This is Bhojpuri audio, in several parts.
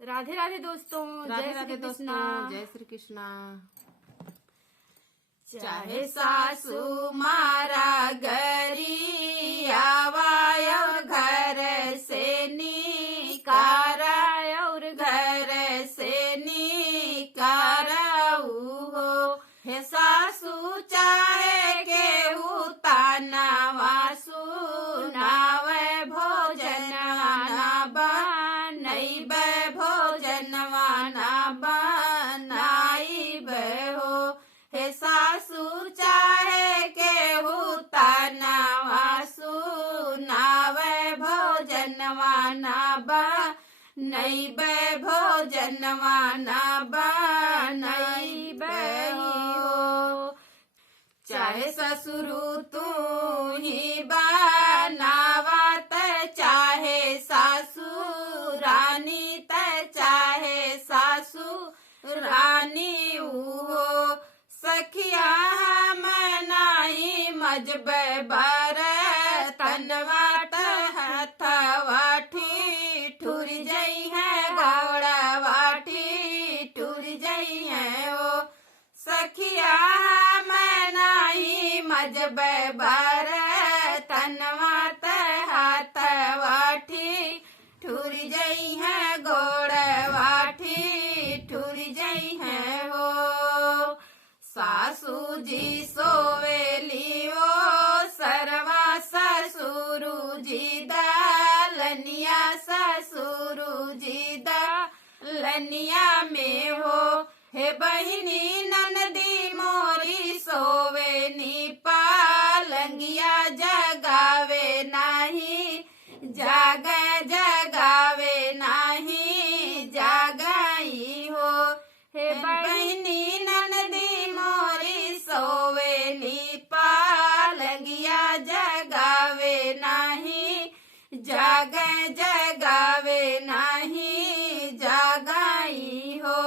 राधे राधे दोस्तों, राधे जय राधे श्री दोस्तों, कृष्णा। जय श्री कृष्णा। चाहे सासू मारा गरी आवाय और घर से निकारा और घर से निकाराऊ हो। हे सासू चाहे केहू ताना वासु नावे भोजन ना बनैब भोजन ना बनाइब हो। हे सासू चाहे केहू ताना वासु नावे भोजन ना बनैब भोजन ना बनाइब हो। चाहे ससुरु तू ही बनावत चाहे सासू रानी त चाहे सासू रानी हो। सखिया मनाई मजब बर तनवाट हथवाठी ठुर जई है गौड़वाठी ठुर जई है ओ। सखिया मनाई मजब बर तनवाट हथवाठी ठुर जई है गौड़वाठी ठुर जई है हो। सासू जी सोवेली ओ सरवा ससुरु जी दालनिया ससुरु जी दालनिया में हो। हे बहिनी ननदी मोरी सोवेनी पालंगिया जगावे नाही जाग जगावे नाही जागाई हो। हे बहिनी ननदी मोरी सोवेली पालंगिया जगावे नाही जाग जगावे नाही जागाई हो।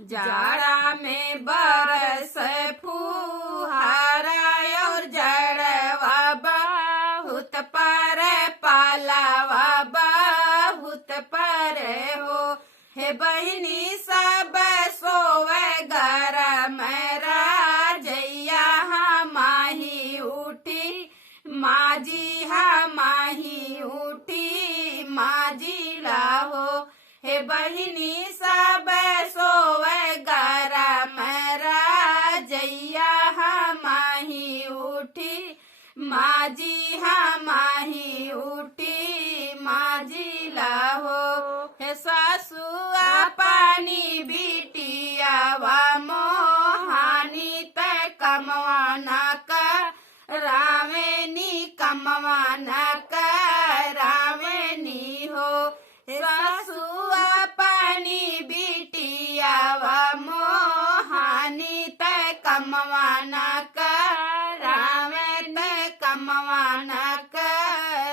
जाड़ा में बरस फुहारा और जड़वा बहुत पर पालावा बहुत पर हो। हे बहिनी सब सोवे गरम राजैया माही उठी माजी माही उठी माजी लाहो। हे बहिनी सब सोवे गरम राजैया माही उठी माजी माही उठी माजी लाहो। हे सासू पानी बिटिया वा मोहानी त कमवाना का रावेनी कमवाना का रावेनी हो। सासू पानी बिटिया वा मोहानी त कमवाना का रावेन कमवाना का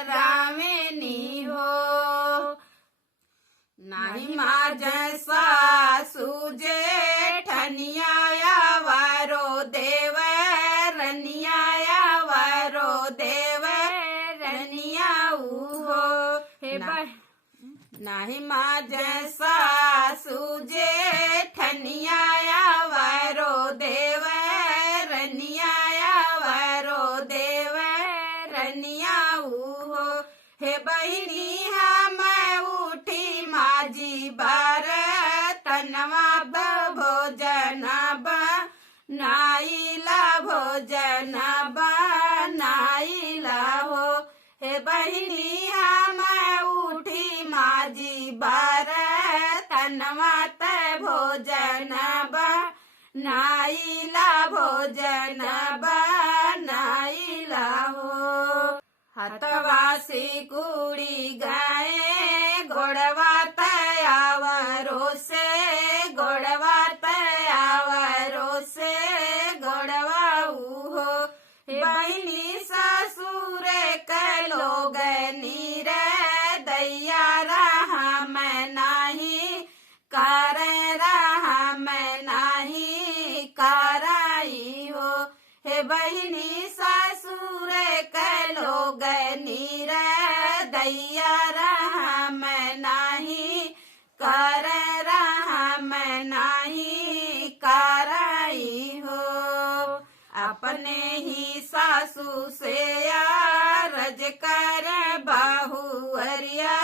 रावेनी हो। नाही माज सासू जेठनिया वारो देव रनिया वारो देव रनिया हो। हे नाही माज सासू जेठनिया वारो देव रनिया वारो देव रनिया हो। हे बहिनी हम उठी माजी बार तनवा भोजन बनाइला भोजन बनाइला हो। हे बहिनी हम उठी माजी बार तनवा भोजन बनाइला भोजन बनाइला हो। हथवा से कुड़ी गए गोड़वा तयावरो से गोड़वा तयावरो से गोड़वा हो। बहिनी ससुर के लोग नीर दैया रहम नाही कर रहम नाही कराई हो। हे बहिनी ससुर के लोग नीर दैया रहम नाही कर रहम नाही करई हो। अपने ही सासू से रज कर बहुअरिया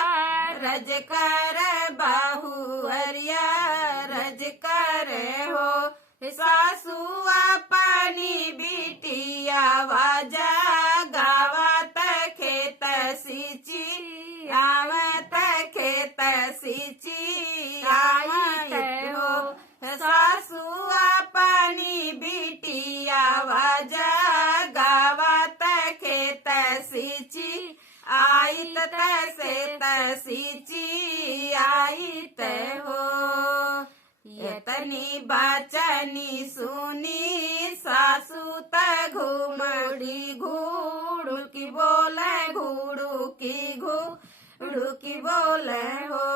रज कर बहुअरिया रज कर हो। सासू अपनी बिटिया वाजा गावत खेत सिंची आवत खेत सिंची आवत हो। सासू अपनी बिटिया वाजा गावत खेत सिंची आइत तसे तसीची आइत हो। यतनी बचनी सुनी सासू त घुमड़ी घुड़ुकी बोले घुड़ुकी घुड़ुकी बोले हो।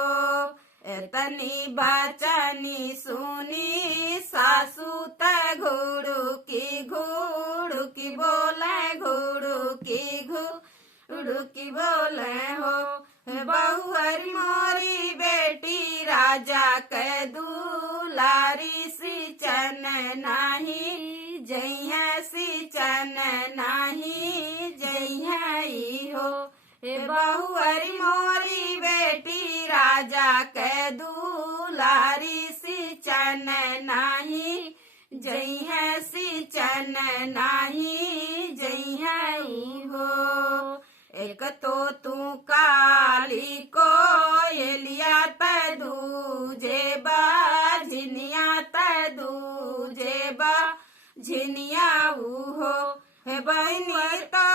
यतनी बचनी सुनी सासू त घुड़ुकी घुड़ुकी बोले घुड़ुकी घुड़ुकी बोले हो। बहुअरी मोरी बेटी राजा के दुलारी सिंचन नाही जइया सिंचन नाही जइया हो। बहुअरी मोरी बेटी राजा के दुलारी सिंचन नाही जइया सिंचन नाही जइया हो। एक तो तू काली कोयलिया त दूजे बाझिनिया त दूजे बाझिनिया हो। हे बहनी तो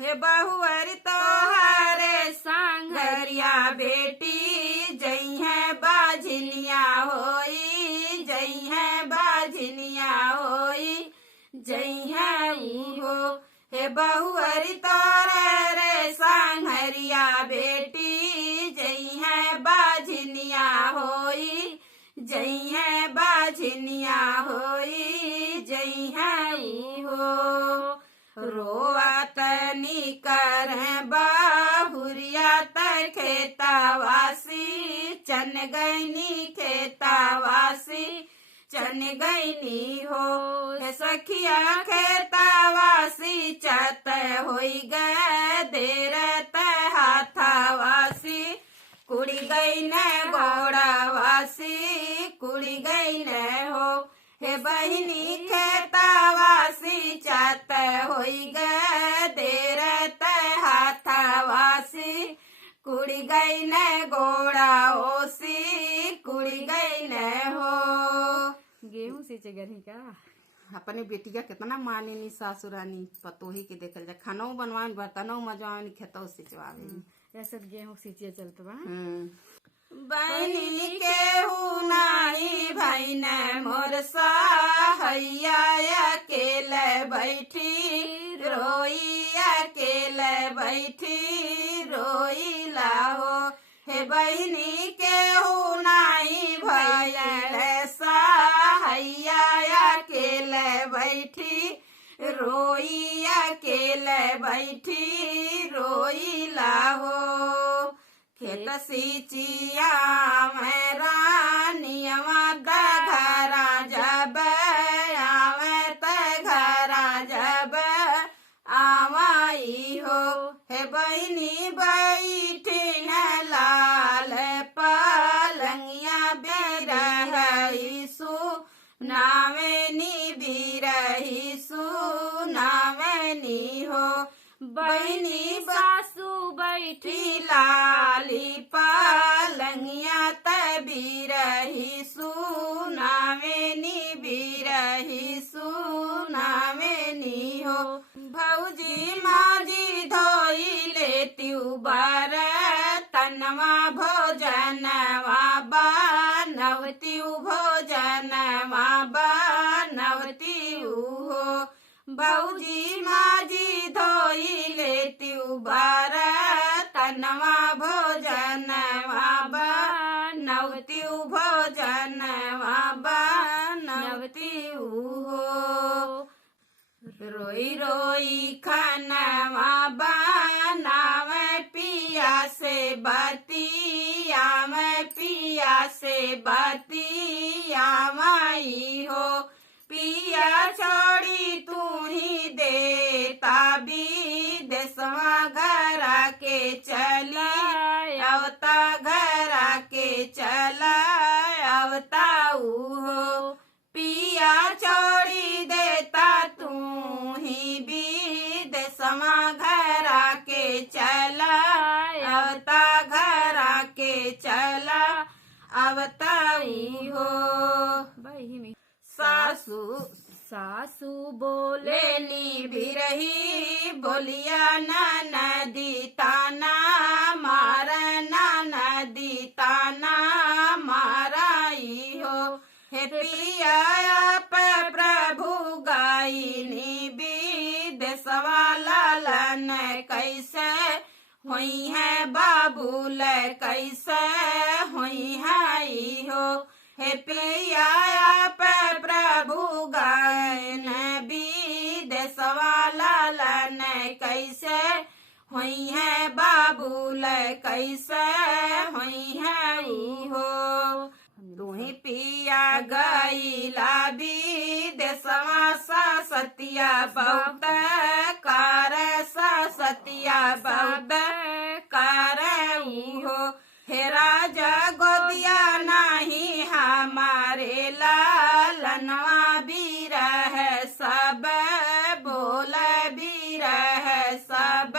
हे बहुअरी तो हरे संगरिया बेटी जइहे बाझिनिया होई जइहे बाझिनिया होई जइहे हो। हे बहुअरी तोरे रे सांघरिया बेटी जइहे बाझिनिया होई जइहे बाझिनिया होई जइहे हो। रोवत निकर बहुरिया त खेतवासी चन गईनी खेतवासी चन गईनी हो। सखिया खेतवासी चत होई गए देर हाथावासी कुड़ी गई न गोड़ावासी कुड़ी गई न हो। हे बहिनी खेतवासी चत होई गए देर हाथावासी कुड़ी गई न गोड़ाओसी कुड़ी गई न हो। गेहूं सींचे गरी का अपने बेटिया कितना मानेनी सासुरानी पतोही के देखल जा खाना बनवान बर्तनों मजवानी खेतों सिंचवावे ऐसे गेहूं सींचे चलत बा। बहनी केहू नाही भैन मोर सहैया अकेले बैठी रोई अकेले बैठी रोई लाहो। हे बहनी केहू नाही भैन सहैया अकेले बैठी रोई अकेले बैठी रोई लाहो। खेत सिंचिया में रानियवा घरा जब आवे त घरा जब आवाई हो। हे बहनी बैठी न लाल पलंगिया बिरही नावेनी बिरही नावेनी हो। बहनी सासू बैठी लाली पलंगिया त बिरही नावेनी बिरही नावेनी हो। भौजी माजी धोई लेती बार तनवा भोजनवा बनवती भोजनवा बनवती हो। भौजी माजी धोई लेती बार तनवा भोजनवा बनवती भोजनवा बनवती हो। रोई रोई खानवा बनावे पिया से बतिया में पिया से बतियावई हो। पिया छोड़ी तू ही देता विदेशवा घरा के चली अवता घरा के चला अवता हो। पिया छोड़ी देता तू ही विदेशवा घरा के चला अवता घरा के चला अवता हो। सासू सासू बोले लेली बिरही बोलिया नदी ताना मारा नदी ताना माराई हो। हे पिया प्रभु गायनी विदेशवा लालन कैसे हुई है बाबूल कैसे हुई है हो। हे पिया प्रभु गायन विदेशवा लालन कैसे हुई है बाबूल कैसे हुई है हो। तू ही पिया गईला विदेशवा सतिया बहुत कार सतिया बहुत कार हो। हे राजा गोदिया नहीं हमारे लालनवा बीरह सब बोल बीरह सब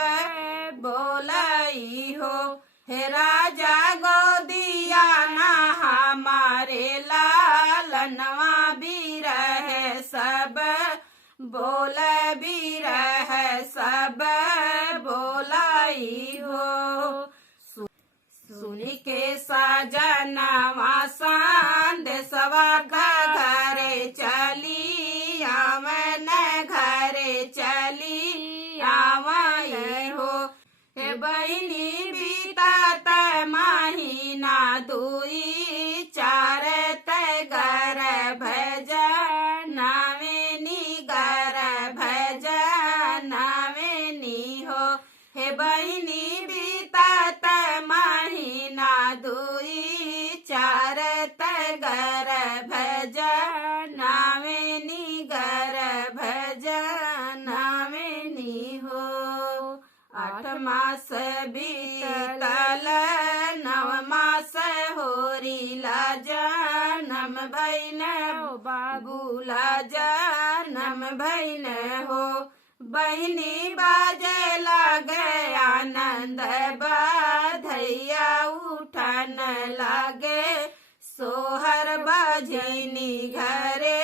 बोलई हो। हे राजा गोदिया ना हमारे लालनवा बीरह सब बोल बीरह सब बोलाई हो। सुनी के सजनवा संदेशवा घरे चली आवन घरे चली आवई हो। हे बहिनी बीतात महीना दुई चार घर भज नावेनी घर भज नावेनी हो। हे बहिनी बीतात महीना दुई चार घर भज नावेनी घर भज नावेनी हो। 8 मास बीतल 9 मास होरीला जनम भैन बाबूला जनम भैन हो। बहिनी बाजे लागे आनंद बधैया उठन लागे सोहर बजनी घरे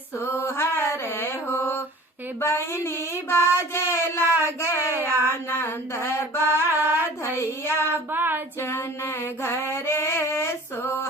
सोहर हो। हे बहिनी बाजे लागे आनंद बधैया बाजन घरे सोहर